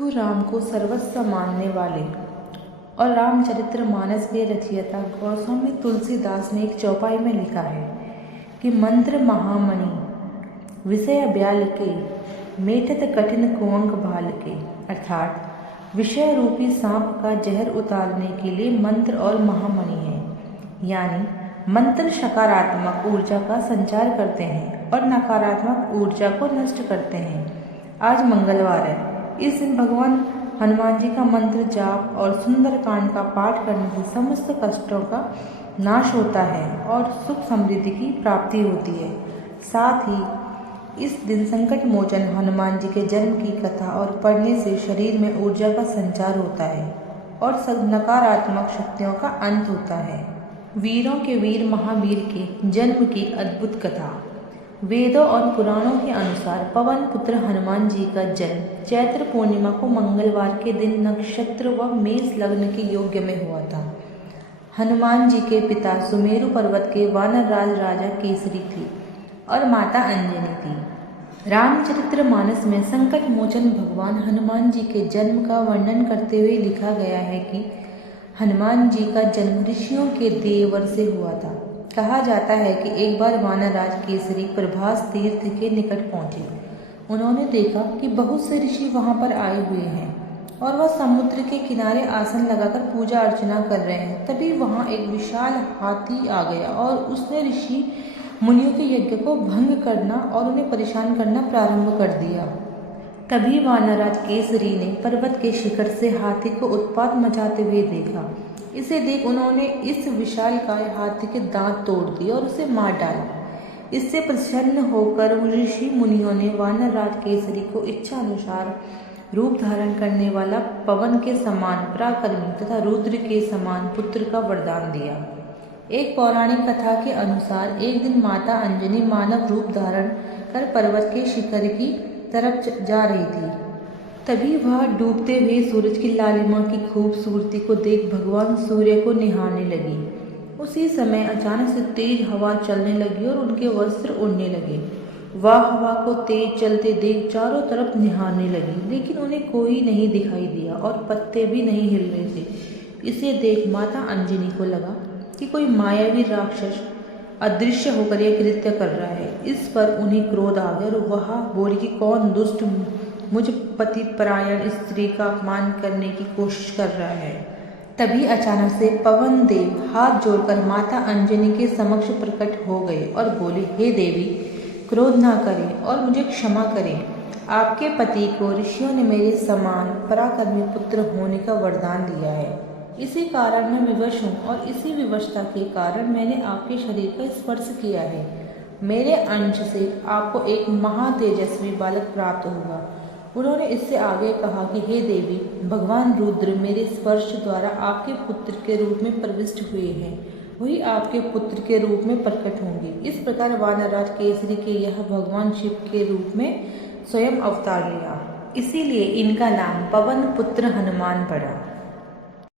प्रभु राम को सर्वस्व मानने वाले और रामचरित्र मानस के रचयिता गोस्वामी तुलसीदास ने एक चौपाई में लिखा है कि मंत्र महामणि विषय ब्याल के मेटत कठिन कुंवक भाल के, अर्थात विषय रूपी सांप का जहर उतारने के लिए मंत्र और महामणि है। यानी मंत्र सकारात्मक ऊर्जा का संचार करते हैं और नकारात्मक ऊर्जा को नष्ट करते हैं। आज मंगलवार है। इस दिन भगवान हनुमान जी का मंत्र जाप और सुंदरकांड का पाठ करने से समस्त कष्टों का नाश होता है और सुख समृद्धि की प्राप्ति होती है। साथ ही इस दिन संकट मोचन हनुमान जी के जन्म की कथा और पढ़ने से शरीर में ऊर्जा का संचार होता है और सब नकारात्मक शक्तियों का अंत होता है। वीरों के वीर महावीर के जन्म की अद्भुत कथा। वेदों और पुराणों के अनुसार पवन पुत्र हनुमान जी का जन्म चैत्र पूर्णिमा को मंगलवार के दिन नक्षत्र व मेष लग्न के योग्य में हुआ था। हनुमान जी के पिता सुमेरु पर्वत के वानरराज राजा केसरी थे और माता अंजनी थी। रामचरित्र मानस में संकट मोचन भगवान हनुमान जी के जन्म का वर्णन करते हुए लिखा गया है कि हनुमान जी का जन्म ऋषियों के देवर से हुआ था। कहा जाता है कि एक बार वानरराज केसरी प्रभास तीर्थ के निकट पहुंचे। उन्होंने देखा कि बहुत से ऋषि वहां पर आए हुए हैं और वह समुद्र के किनारे आसन लगाकर पूजा अर्चना कर रहे हैं। तभी वहां एक विशाल हाथी आ गया और उसने ऋषि मुनियों के यज्ञ को भंग करना और उन्हें परेशान करना प्रारंभ कर दिया। तभी वानरराज केसरी ने पर्वत के शिखर से हाथी को उत्पात मचाते हुए देखा। इसे देख उन्होंने इस विशालकाय हाथी के दांत तोड़ दिए और उसे मार डाला। इससे प्रसन्न होकर ऋषि मुनियों ने वानरराज केसरी को इच्छा अनुसार रूप धारण करने वाला पवन के समान पराक्रमी तथा रुद्र के समान पुत्र का वरदान दिया। एक पौराणिक कथा के अनुसार एक दिन माता अंजनी मानव रूप धारण कर पर्वत के शिखर की तरफ जा रही थी। तभी वह डूबते हुए सूरज की लालिमा की खूबसूरती को देख भगवान सूर्य को निहारने लगी। उसी समय अचानक से तेज हवा चलने लगी और उनके वस्त्र उड़ने लगे। वह हवा को तेज चलते देख चारों तरफ निहारने लगी, लेकिन उन्हें कोई नहीं दिखाई दिया और पत्ते भी नहीं हिल रहे थे। इसे देख माता अंजनी को लगा कि कोई मायावी राक्षस अदृश्य होकर यह कृत्य कर रहा है। इस पर उन्हें क्रोध आ गया और वह बोली कि कौन दुष्ट मुझ पति परायण स्त्री का अपमान करने की कोशिश कर रहा है। तभी अचानक से पवन देव हाथ जोड़कर माता अंजनी के समक्ष प्रकट हो गए और बोले, हे देवी, क्रोध ना करें और मुझे क्षमा करें। आपके पति को ऋषियों ने मेरे समान पराक्रमी पुत्र होने का वरदान दिया है। इसी कारण मैं विवश हूँ और इसी विवशता के कारण मैंने आपके शरीर का स्पर्श किया है। मेरे अंश से आपको एक महातेजस्वी बालक प्राप्त होगा। उन्होंने इससे आगे कहा कि हे देवी, भगवान रुद्र मेरे स्पर्श द्वारा आपके पुत्र के रूप में प्रविष्ट हुए हैं। वही आपके पुत्र के रूप में प्रकट होंगे। इस प्रकार वानरराज केसरी के यह भगवान शिव के रूप में स्वयं अवतार लिया। इसीलिए इनका नाम पवन पुत्र हनुमान पड़ा।